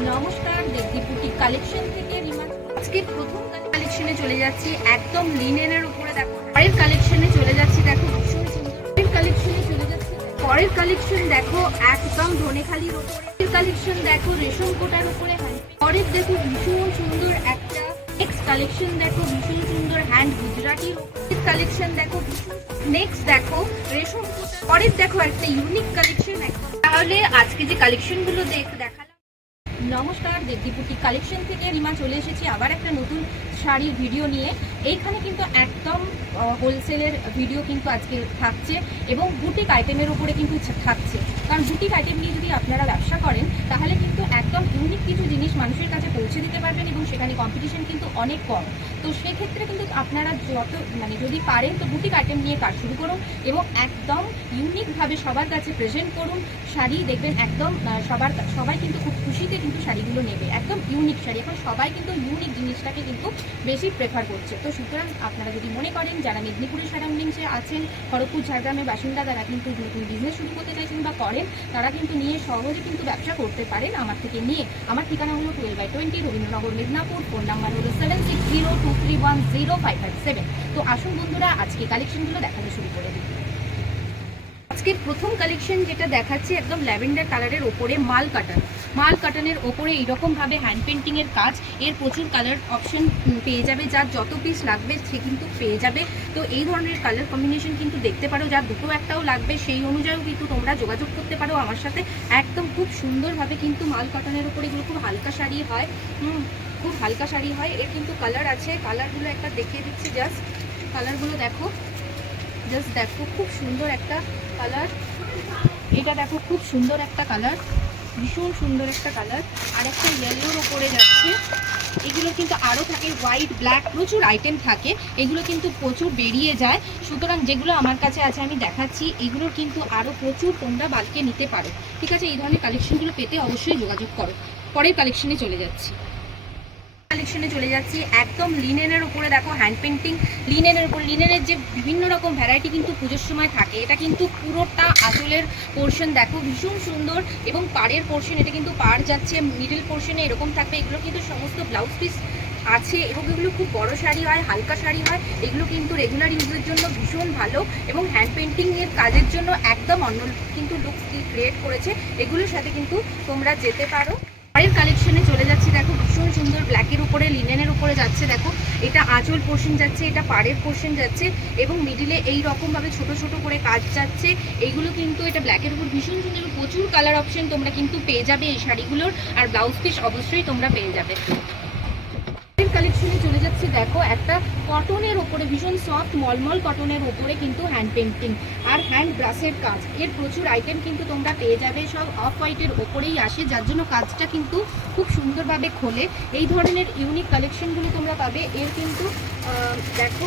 নমস্কার, দেবদী boutique collection থেকে রিমা। আজকে প্রথম কালেকশনে চলে যাচ্ছি একদম লিনেনের উপরে। দেখো পরের কালেকশনে চলে যাচ্ছি, দেখো ভীষণ সুন্দর কালেকশনে চলে যাচ্ছি। পরের কালেকশন দেখো একদম ধনেখালির উপরে, কালেকশন দেখো রেশম কোটার উপরে। পরের দেখো ভীষণ সুন্দর একটা নেক্সট কালেকশন দেখো ভীষণ সুন্দর হ্যান্ড গুজরাটির কালেকশন দেখো। নেক্সট দেখো রেশম কোটা। পরের দেখো একটা ইউনিক কালেকশন। তাহলে আজকে যে কালেকশনগুলো দেখালাম। নমস্কার, দেবদী বুটিক কালেকশন থেকে রিমা চলে এসেছি আবার একটা নতুন শাড়ির ভিডিও নিয়ে। এইখানে কিন্তু একদম হোলসেলের ভিডিও কিন্তু আজকে থাকছে এবং বুটিক আইটেমের উপরে কিন্তু থাকছে। কারণ বুটিক আইটেম নিয়ে যদি আপনারা ব্যবসা করেন তাহলে কিন্তু একদম ইউনিক কিছু জিনিস মানুষের কাছে পৌঁছে দিতে পারবেন এবং সেখানে কম্পিটিশন কিন্তু অনেক কম। তো সেক্ষেত্রে কিন্তু আপনারা যদি পারেন তো বুটিক আইটেম নিয়ে কাজ শুরু করুন এবং একদম ইউনিকভাবে সবার কাছে প্রেজেন্ট করুন শাড়ি। দেখবেন একদম সবাই কিন্তু খুব খুশিতে কিন্তু শাড়িগুলো নেবে। একদম ইউনিক শাড়ি, এখন সবাই কিন্তু ইউনিক জিনিসটাকে কিন্তু বেশি প্রেফার করছে। তো সুতরাং আপনারা যদি মনে করেন যারা মেদিনীপুরের সারাউন্ডিংসে আছেন, খড়গপুর ঝাড়গ্রামের বাসিন্দা, তারা কিন্তু নতুন বিজনেস শুরু করতে চাইছেন বা করেন, তারা কিন্তু নিয়ে সহজে কিন্তু ব্যবসা করতে পারেন আমার থেকে নিয়ে। আমার ঠিকানা হলো 12/20 রবীন্দ্রনগর, মেদিনীপুর। ফোন নাম্বার হলো 7602310557। তো আসুন বন্ধুরা, আজকে কালেকশনগুলো দেখানো শুরু করে দিই। আজকের প্রথম কালেকশন যেটা দেখাচ্ছি একদম ল্যাভেন্ডার কালারের ওপরে মাল কাটানের ওপরে এইরকমভাবে হ্যান্ড পেন্টিংয়ের কাজ। এর প্রচুর কালার অপশন পেয়ে যাবে, যার যত পিস লাগবে সে কিন্তু পেয়ে যাবে। তো এই ধরনের কালার কম্বিনেশন কিন্তু দেখতে পারো, যার দুটো একটাও লাগবে সেই অনুযায়ীও কিন্তু তোমরা যোগাযোগ করতে পারো আমার সাথে। একদম খুব সুন্দরভাবে কিন্তু মাল কাটানের ওপরে এগুলো খুব হালকা শাড়ি হয়, খুব হালকা শাড়ি হয়। এর কিন্তু কালার আছে, কালারগুলো একটা দেখিয়ে দিচ্ছি। জাস্ট কালারগুলো দেখো, দেখো খুব সুন্দর একটা কালার। এটা দেখো খুব সুন্দর একটা কালার, ভীষণ সুন্দর একটা কালার। আর একটা ইয়েলোর ওপরে যাচ্ছে। এগুলো কিন্তু আরও থাকে হোয়াইট, ব্ল্যাক, প্রচুর আইটেম থাকে। এগুলো কিন্তু প্রচুর বেরিয়ে যায়। সুতরাং যেগুলো আমার কাছে আছে আমি দেখাচ্ছি, এগুলোর কিন্তু আরও প্রচুর তোমরা বালকে নিতে পারো। ঠিক আছে, এই ধরনের কালেকশনগুলো পেতে অবশ্যই যোগাযোগ করো। পরের কালেকশনে চলে যাচ্ছি একদম লিনেনের উপরে। দেখো হ্যান্ড পেন্টিং লিনেনের উপর। লিনেনের যে বিভিন্ন রকম ভ্যারাইটি কিন্তু পুজোর সময় থাকে। এটা কিন্তু পুরোটা আঁচলের পোর্শন দেখো ভীষণ সুন্দর এবং পাড়ের পোর্শন, এটা কিন্তু পাড় যাচ্ছে মিডল পোর্শনে এরকম থাকবে। এগুলো কিন্তু সমস্ত ব্লাউজ পিস আছে এবং এগুলো খুব বড় শাড়ি হয়, হালকা শাড়ি হয়। এগুলো কিন্তু রেগুলার ইউজের জন্য ভীষণ ভালো এবং হ্যান্ড পেন্টিংয়ের কাজের জন্য একদম অন্য কিন্তু লুক ক্রিয়েট করেছে। এগুলোর সাথে কিন্তু তোমরা যেতে পারো। পরের কালেকশনে চলে যাচ্ছি। দেখো ভীষণ সুন্দর ব্ল্যাকের উপরে লিনেনের উপরে যাচ্ছে। দেখো এটা আঁচল পোর্শন যাচ্ছে, এটা পাড়ের পোর্শন যাচ্ছে এবং মিডিলে এই রকমভাবে ছোট ছোট করে কাজ যাচ্ছে। এইগুলো কিন্তু এটা ব্ল্যাকের উপর ভীষণ সুন্দর, প্রচুর কালার অপশন তোমরা কিন্তু পেয়ে যাবে এই শাড়িগুলোর। আর ব্লাউজ পিস অবশ্যই তোমরা পেয়ে যাবে। কালেকশনে চলে যাচ্ছে। দেখো একটা কটনের ওপরে, ভীষণ সফট মলমল কটনের ওপরে কিন্তু হ্যান্ড পেন্টিং আর হ্যান্ড ব্রাশের কাজ। এর প্রচুর আইটেম কিন্তু তোমরা পেয়ে যাবে। সব অফ হোয়াইটের ওপরেই আসে, যার জন্য কাজটা কিন্তু খুব সুন্দরভাবে খোলে। এই ধরনের ইউনিক কালেকশনগুলো তোমরা পাবে। এর কিন্তু দেখো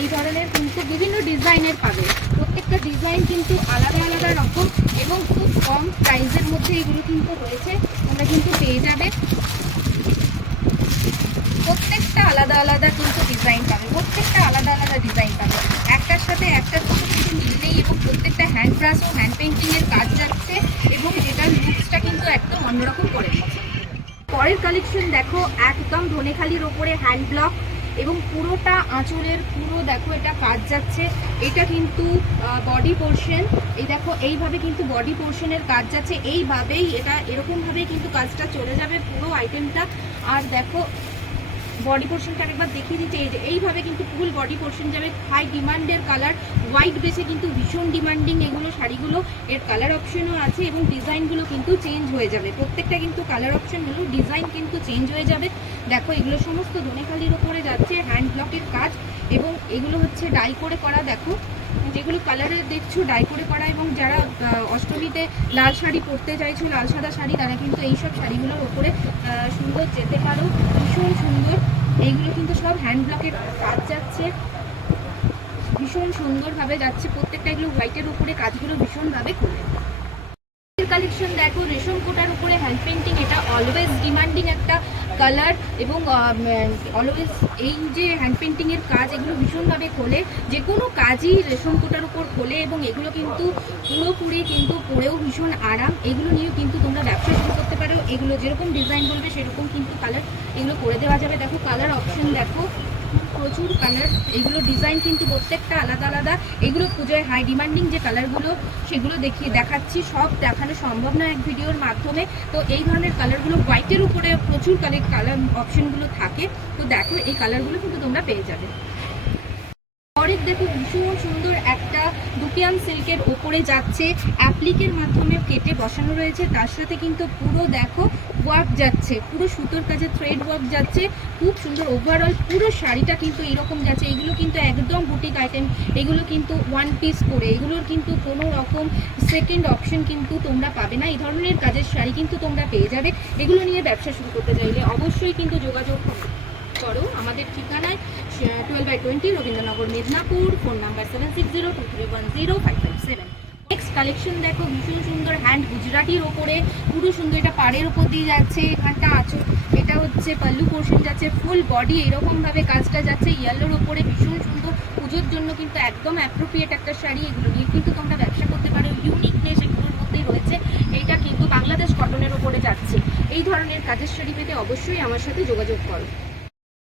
এই ধরনের কিন্তু বিভিন্ন ডিজাইনের পাবে। প্রত্যেকটা ডিজাইন কিন্তু আলাদা আলাদা রকম এবং খুব কম প্রাইসের মধ্যে এগুলো কিন্তু রয়েছে, তোমরা কিন্তু পেয়ে যাবে। প্রত্যেকটা আলাদা আলাদা কিন্তু ডিজাইন পাবে, একটার সাথে একটা কিন্তু মিললেই এবং প্রত্যেকটা হ্যান্ড ব্রাশ ও হ্যান্ড পেন্টিংয়ের কাজ যাচ্ছে এবং এটার লুকসটা কিন্তু একদম অন্যরকম করে দিচ্ছে। পরের কালেকশন দেখো একদম ধনেখালির ওপরে হ্যান্ড ব্লক এবং পুরোটা আঁচলের পুরো দেখো এটা কাজ যাচ্ছে। এটা কিন্তু বডি পোর্শন, এই দেখো এইভাবে কিন্তু বডি পোর্শনের কাজ যাচ্ছে। এইভাবেই এটা এরকমভাবেই কিন্তু কাজটা চলে যাবে পুরো আইটেমটা। আর দেখো বডি পোর্শনটা একবার দেখিয়ে দিচ্ছে, এই যে এইভাবে কিন্তু ফুল বডি পোর্শন যাবে। হাই ডিমান্ডের কালার, হোয়াইট বেসে কিন্তু ভীষণ ডিমান্ডিং এগুলো শাড়িগুলো। এর কালার অপশনও আছে এবং ডিজাইনগুলো কিন্তু চেঞ্জ হয়ে যাবে। প্রত্যেকটা কিন্তু কালার অপশনগুলো ডিজাইন কিন্তু চেঞ্জ হয়ে যাবে। দেখো এগুলো সমস্ত ধনেখালির ওপরে যাচ্ছে হ্যান্ড ব্লকের কাজ এবং এগুলো হচ্ছে ডাই করে করা। দেখো যেগুলো কালারে দেখছো ডাই করে করা। এবং যারা অষ্টমীতে লাল শাড়ি পরতে চাইছো, লাল সাদা শাড়ি, তারা কিন্তু এইসব শাড়িগুলোর ওপরে সুন্দর যেতে পারো, ভীষণ সুন্দর। এইগুলো কিন্তু সব হ্যান্ড ব্লকের কাজ যাচ্ছে, ভীষণ সুন্দরভাবে যাচ্ছে প্রত্যেকটা। এগুলো হোয়াইটের উপরে কাজগুলো ভীষণভাবে করে। কালেকশন দেখো রেশম কোটার উপরে হ্যান্ড পেন্টিং, এটা অলওয়েজ ডিমান্ডিং একটা কালার, এবং অলওয়েজ এই যে হ্যান্ড পেন্টিংয়ের কাজ এগুলো ভীষণভাবে খোলে, যে কোনো কাজই রেশম কোটার উপর খোলে, এবং এগুলো কিন্তু পুরোপুরি কিন্তু পরেও ভীষণ আরাম। এগুলো নিয়েও কিন্তু তোমরা ব্যবসা শুরু করতে পারো। এগুলো যেরকম ডিজাইন বলবে সেরকম কিন্তু কালার এগুলো করে দেওয়া যাবে। দেখো কালার অপশন দেখো, প্রচুর কালার, এগুলো ডিজাইন কিন্তু প্রত্যেকটা আলাদা আলাদা। এগুলো পুজোয় হাই ডিমান্ডিং যে কালারগুলো সেগুলো দেখাচ্ছি, সব দেখানো সম্ভব না এক ভিডিওর মাধ্যমে। তো এই ধরনের কালারগুলো হোয়াইটের উপরে প্রচুর কালার অপশনগুলো থাকে। তো দেখো এই কালারগুলো কিন্তু তোমরা পেয়ে যাবে। পরের দেখো ভীষণ সুন্দর একটা দুপিয়ান সিল্কের ওপরে যাচ্ছে, অ্যাপ্লিকের মাধ্যমে কেটে বসানো রয়েছে, তার সাথে কিন্তু পুরো দেখো ওয়ার্ক যাচ্ছে, পুরো সুতোর কাছে থ্রেড ওয়ার্ক যাচ্ছে, খুব সুন্দর। ওভারঅল পুরো শাড়িটা কিন্তু এরকম যাচ্ছে। এগুলো কিন্তু একদম বুটিক আইটেম, এগুলো কিন্তু ওয়ান পিস করে, এগুলোর কিন্তু কোনো রকম সেকেন্ড অপশন কিন্তু তোমরা পাবে না। এই ধরনের কাজের শাড়ি কিন্তু তোমরা পেয়ে যাবে। এগুলো নিয়ে ব্যবসা শুরু করতে চাইলে অবশ্যই কিন্তু যোগাযোগ করো আমাদের ঠিকানায় 12/20 Rabindranagar, Medinipur. Phone number 7602310557। Next collection দেখো, ভীষণ সুন্দর হ্যান্ড গুজরাটির ওপরে, পুরো সুন্দর। এটা পাড়ের ওপর দিয়ে যাচ্ছে, এখানটা আঁচল, এটা হচ্ছে পাল্লু পোর্শন যাচ্ছে, ফুল বডি এরকম ভাবে কাজটা যাচ্ছে ইয়েলোর ওপরে, ভীষণ সুন্দর। পুজোর জন্য কিন্তু একদম অ্যাপ্রোপ্রিয়েট একটা শাড়ি। এগুলো নিয়ে কিন্তু তোমরা ব্যবসা করতে পারো। ইউনিকনেস এগুলোর মধ্যেই রয়েছে। এইটা কিন্তু বাংলাদেশ কটনের ওপরে যাচ্ছে। এই ধরনের কাজের শাড়ি পেতে অবশ্যই আমার সাথে যোগাযোগ করো।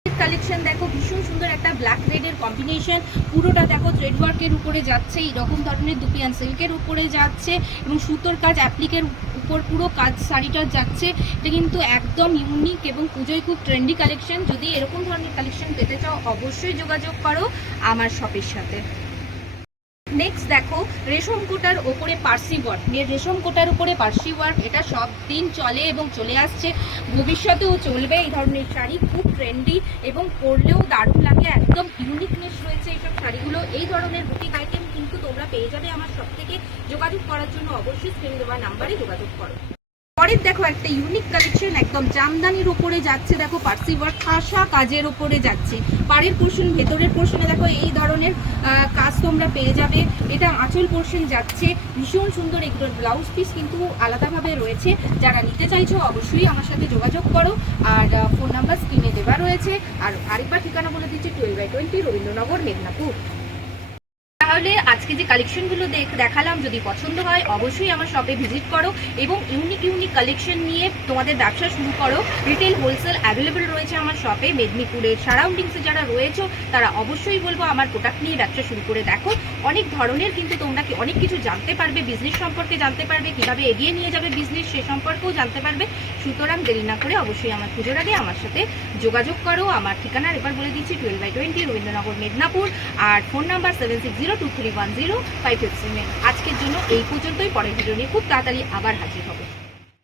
কালেকশন দেখো, ভীষণ সুন্দর একটা ব্ল্যাক রেডের কম্বিনেশন, পুরোটা দেখো থ্রেড ওয়ার্কের উপরে যাচ্ছে, এইরকম ধরনের দুপিয়ান সিল্কের উপরে যাচ্ছে, এবং সুতোর কাজ অ্যাপ্লিকের উপর পুরো কাজ শাড়িটা যাচ্ছে। এটা কিন্তু একদম ইউনিক এবং পুজোয় খুব ট্রেন্ডি কালেকশন। যদি এরকম ধরনের কালেকশন পেতে চাও অবশ্যই যোগাযোগ করো আমার শপের সাথে। নেক্সট দেখো রেশম কোটার ওপরে পার্সি ওয়ার্ক, রেশম কোটার উপরে পার্সি ওয়ার্ক, এটা সব দিন চলে এবং চলে আসছে, ভবিষ্যতেও চলবে। এই ধরনের শাড়ি খুব ট্রেন্ডি এবং পরলেও দারুণ লাগে, একদম ইউনিকনেস রয়েছে এইসব শাড়িগুলো। এই ধরনের বুটিক আইটেম কিন্তু তোমরা পেয়ে যাবে আমার সব থেকে। যোগাযোগ করার জন্য অবশ্যই স্ক্রিনে দেওয়া নাম্বারে যোগাযোগ করো। পরের দেখো একটা ইউনিক কালেকশন, একদম জামদানির উপরে যাচ্ছে, দেখো পার্সি ওয়ার্ক খাসা কাজের উপরে যাচ্ছে। পাড়ের পোর্শন, ভেতরের পোর্শনে দেখো এই ধরনের কাজ তোমরা পেয়ে যাবে। এটা আঁচল পোর্শন যাচ্ছে, ভীষণ সুন্দর। এগুলোর ব্লাউজ পিস কিন্তু আলাদাভাবে রয়েছে। যারা নিতে চাইছো অবশ্যই আমার সাথে যোগাযোগ করো, আর ফোন নাম্বার স্ক্রিনে দেওয়া রয়েছে। আর আরেকবার ঠিকানা বলে দিচ্ছি, 12/20 রবীন্দ্রনগর, মেদিনীপুর। তাহলে আজকে যে কালেকশনগুলো দেখালাম, যদি পছন্দ হয় অবশ্যই আমার শপে ভিজিট করো এবং ইউনিক কালেকশন নিয়ে তোমাদের ব্যবসা শুরু করো। রিটেল হোলসেল অ্যাভেলেবেল রয়েছে আমার শপে। মেদিনীপুরের সারাউন্ডিংসে যারা রয়েছে তারা অবশ্যই বলবো আমার প্রোডাক্ট নিয়ে ব্যবসা শুরু করে দেখো। অনেক ধরনের কিন্তু তোমরা অনেক কিছু জানতে পারবে, বিজনেস সম্পর্কে জানতে পারবে, কিভাবে এগিয়ে নিয়ে যাবে বিজনেস সে সম্পর্কেও জানতে পারবে। সুতরাং দেরি না করে অবশ্যই আমার পুজোর আগে আমার সাথে যোগাযোগ করো। আমার ঠিকানা এবার বলে দিচ্ছি, 12/20 রবীন্দ্রনগর, মেদিনীপুর। আর ফোন নাম্বার 7602310557। আজকের জন্য এই পর্যন্তই। পরের ভিডিও নিয়ে খুব তাড়াতাড়ি আবার হাজির হবো।